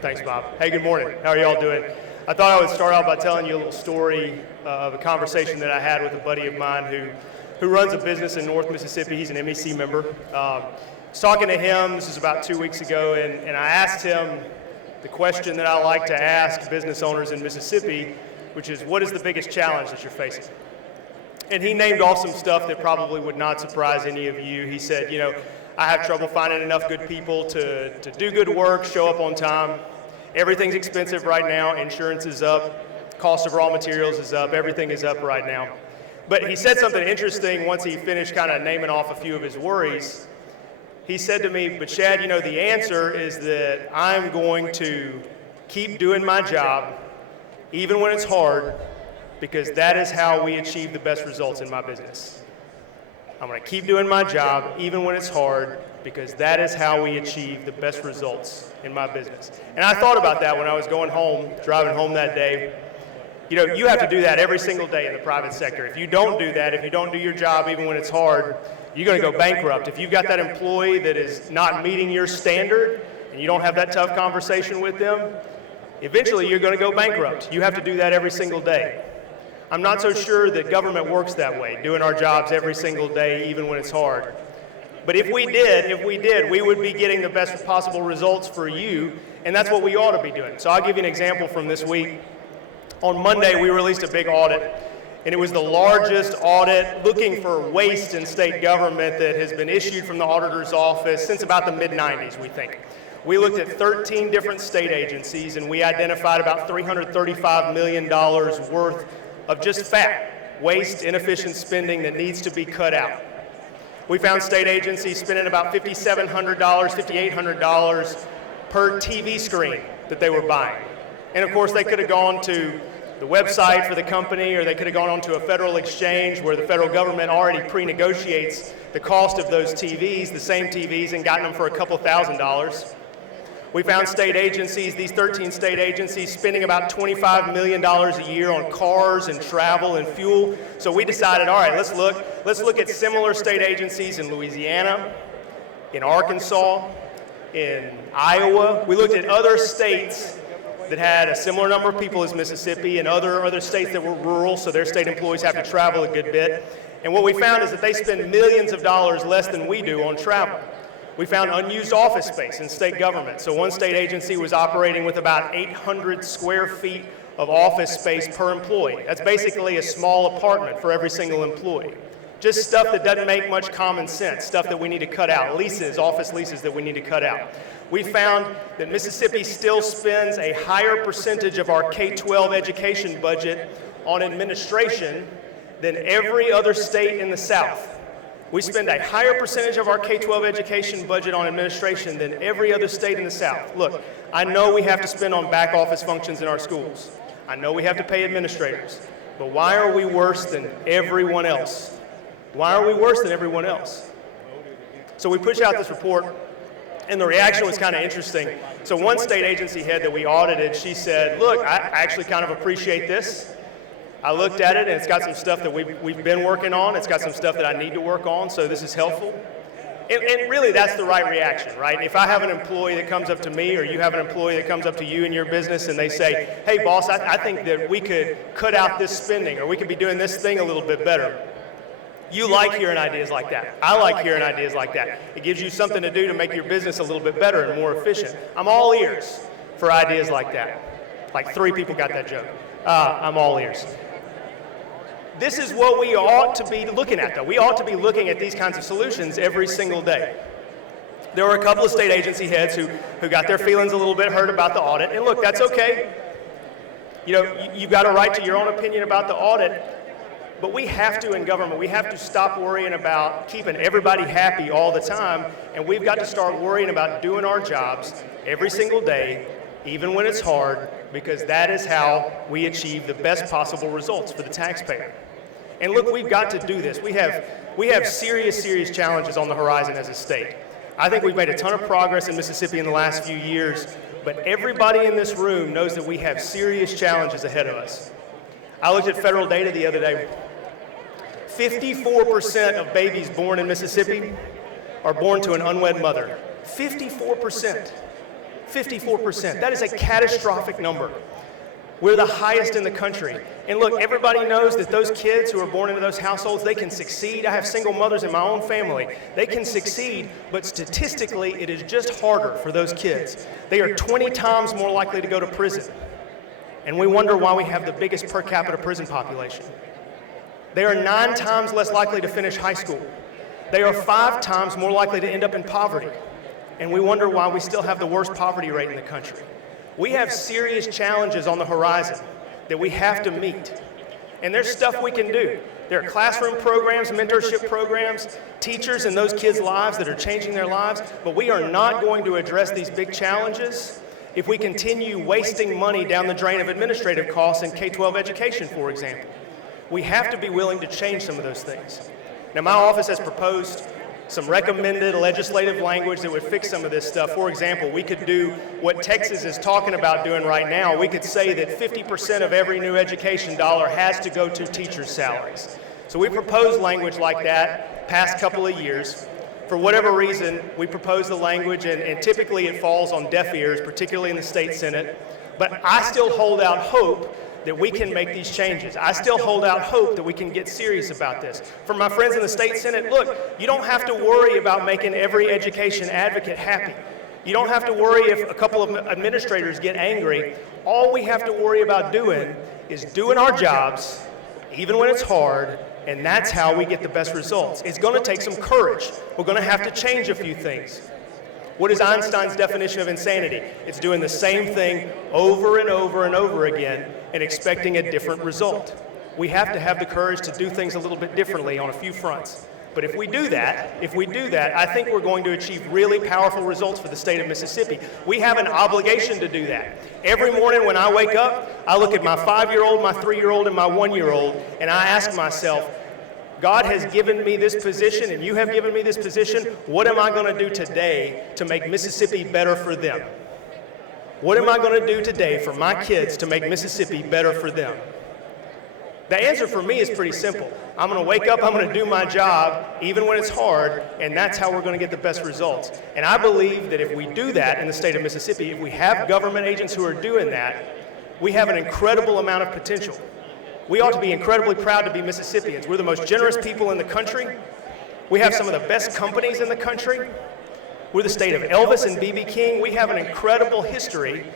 Thanks, Bob. Hey, good morning. How are y'all doing? I thought I would start out by telling you a little story of a conversation that I had with a buddy of mine who runs a business in North Mississippi. He's an MEC member. I was talking to him, this was about 2 weeks ago, and I asked him the question that I like to ask business owners in Mississippi, which is, what is the biggest challenge that you're facing? And he named off some stuff that probably would not surprise any of you. He said, I have trouble finding enough good people to do good work, show up on time. Everything's expensive right now. Insurance is up. Cost of raw materials is up. Everything is up right now. But he said something interesting once he finished kind of naming off a few of his worries. He said to me, but Shad, the answer is that I'm going to keep doing my job even when it's hard, because that is how we achieve the best results in my business. I'm going to keep doing my job even when it's hard, because that is how we achieve the best results in my business. And I thought about that when I was going home, driving home that day. You have to do that every single day in the private sector. If you don't do that, if you don't do your job even when it's hard, you're going to go bankrupt. If you've got that employee that is not meeting your standard and you don't have that tough conversation with them, eventually you're going to go bankrupt. You have to do that every single day. I'm not so sure that government works that way, doing our jobs every single day, even when it's hard. But if we did, we would be getting the best possible results for you, and that's what we ought to be doing. So I'll give you an example from this week. On Monday, we released a big audit, and it was the largest audit looking for waste in state government that has been issued from the auditor's office since about the mid-90s, we think. We looked at 13 different state agencies, and we identified about $335 million worth of just fat, waste, inefficient spending that needs to be cut out. We found state agencies spending about $5,700, $5,800 per TV screen that they were buying. And of course, they could have gone to the website for the company, or they could have gone onto a federal exchange where the federal government already pre-negotiates the cost of those TVs, the same TVs, and gotten them for a couple $1,000s. We found state agencies, these 13 state agencies, spending about $25 million a year on cars and travel and fuel. So we decided, all right, let's look at similar state agencies in Louisiana, in Arkansas, in Iowa. We looked at other states that had a similar number of people as Mississippi, and other states that were rural, so their state employees have to travel a good bit. And what we found is that they spend millions of dollars less than we do on travel. We found unused office space in state government. So one state agency was operating with about 800 square feet of office space per employee. That's basically a small apartment for every single employee. Just stuff that doesn't make much common sense, stuff that we need to cut out, leases, office leases that we need to cut out. We found that Mississippi still spends a higher percentage of our K-12 education budget on administration than every other state in the South. We spend a higher percentage of our K-12 education budget on administration than every other state in the South. Look, I know we have to spend on back office functions in our schools. I know we have to pay administrators. But why are we worse than everyone else? Why are we worse than everyone else? So we pushed out this report, and the reaction was kind of interesting. So one state agency head that we audited, she said, look, I actually kind of appreciate this. I looked at it, and it's got some stuff that we've been working on. It's got some stuff that I need to work on, so this is helpful. And really, that's the right reaction, right? If I have an employee that comes up to me, or you have an employee that comes up to you in your business, and they say, hey, boss, I think that we could cut out this spending, or we could be doing this thing a little bit better. You like hearing ideas like that. I like hearing ideas like that. It gives you something to do to make your business a little bit better and more efficient. I'm all ears for ideas like that. Like 3 people got that joke. I'm all ears. This is what we ought to be looking at, though. We ought to be looking at these kinds of solutions every single day. There were a couple of state agency heads who got their feelings a little bit hurt about the audit, and look, that's okay. You've got a right to your own opinion about the audit, but we have to, in government, we have to stop worrying about keeping everybody happy all the time, and we've got to start worrying about doing our jobs every single day, even when it's hard, because that is how we achieve the best possible results for the taxpayer. And look, we've got to do this. We have serious challenges on the horizon as a state. I think we've made a ton of progress in Mississippi in the last few years, but everybody in this room knows that we have serious challenges ahead of us. I looked at federal data the other day. 54% of babies born in Mississippi are born to an unwed mother. 54%. 54%. That is a catastrophic number. We're the highest in the country. And look, everybody knows that those kids who are born into those households, they can succeed. I have single mothers in my own family. They can succeed, but statistically, it is just harder for those kids. They are 20 times more likely to go to prison. And we wonder why we have the biggest per capita prison population. They are 9 times less likely to finish high school. They are 5 times more likely to end up in poverty. And we wonder why we still have the worst poverty rate in the country. We have serious challenges on the horizon that we have to meet. And there's stuff we can do. There are classroom programs, mentorship programs, teachers in those kids' lives that are changing their lives, but we are not going to address these big challenges if we continue wasting money down the drain of administrative costs in K-12 education, for example. We have to be willing to change some of those things. Now, my office has proposed some recommended legislative language that would fix some of this stuff. For example, we could do what Texas is talking about doing right now. We could say that 50% of every new education dollar has to go to teachers' salaries. So we proposed language like that past couple of years. For whatever reason, we propose the language, and typically it falls on deaf ears, particularly in the state Senate. But I still hold out hope that we can make these changes. I still hold out hope that we can get serious about this. For my friends in the state Senate, look, you don't have to worry about making every education advocate happy. You don't have to worry if a couple of administrators get angry. All we have to worry about doing is doing our jobs, even when it's hard, and that's how we get the best results. It's going to take some courage. We're going to have to change a few things. What is Einstein's definition of insanity? It's doing the same thing over and over and over again and expecting a different result. We have to have the courage to do things a little bit differently on a few fronts. But if we do that, I think we're going to achieve really powerful results for the state of Mississippi. We have an obligation to do that. Every morning when I wake up, I look at my 5-year-old, my 3-year-old, and my 1-year-old, and I ask myself, God has given me this position, and you have given me this position. What am I going to do today to make Mississippi better for them? What am I going to do today for my kids to make Mississippi better for them? The answer for me is pretty simple. I'm going to wake up, I'm going to do my job, even when it's hard, and that's how we're going to get the best results. And I believe that if we do that in the state of Mississippi, if we have government agents who are doing that, we have an incredible amount of potential. We ought to be incredibly proud to be Mississippians. We're the most generous people in the country. We have some of the best companies in the country. We're the state of Elvis and B.B. King. We have an incredible history,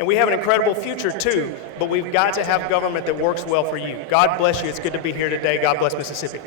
and we have an incredible future too, but we've got to have government that works well for you. God bless you. It's good to be here today. God bless Mississippi.